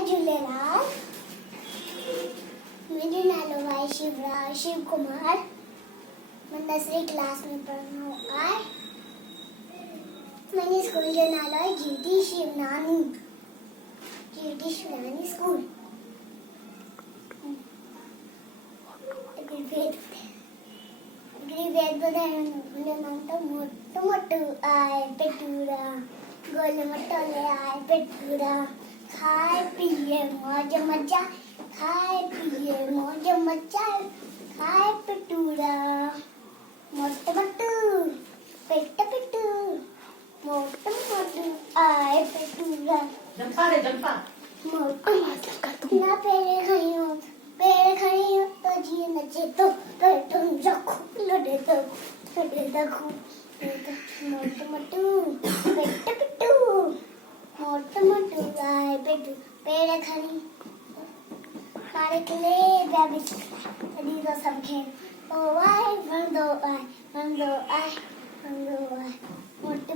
जय झूलेलाल। मेरे नालो भाई शिव राज शिव कुमार। मैं नर्सरी क्लास में पढ़ना हूँ। आज मैंने स्कूल जो नालो है जीटी शिवनानी स्कूल। मोटू मोटू आए पेटूरा, गोले मटोले आए पेटूरा, खाए पिए मौज मजा, खाए पिए मौज मजा, खाए पेटूरा, मोटू मोटू पेट पेटू, मोटू मोटू आए पेटूरा, मोटू मोटू ना पेड़ खड़ी हो तो जी नचे तो तुम रखो लड़े तो मोटू मोटू पेट पेटू, मोटू मोटू आए पेटू, पेड़ खड़ी खाने के लिए बैबिस अभी तो सब खेल ओ आए बंदो आए मोटू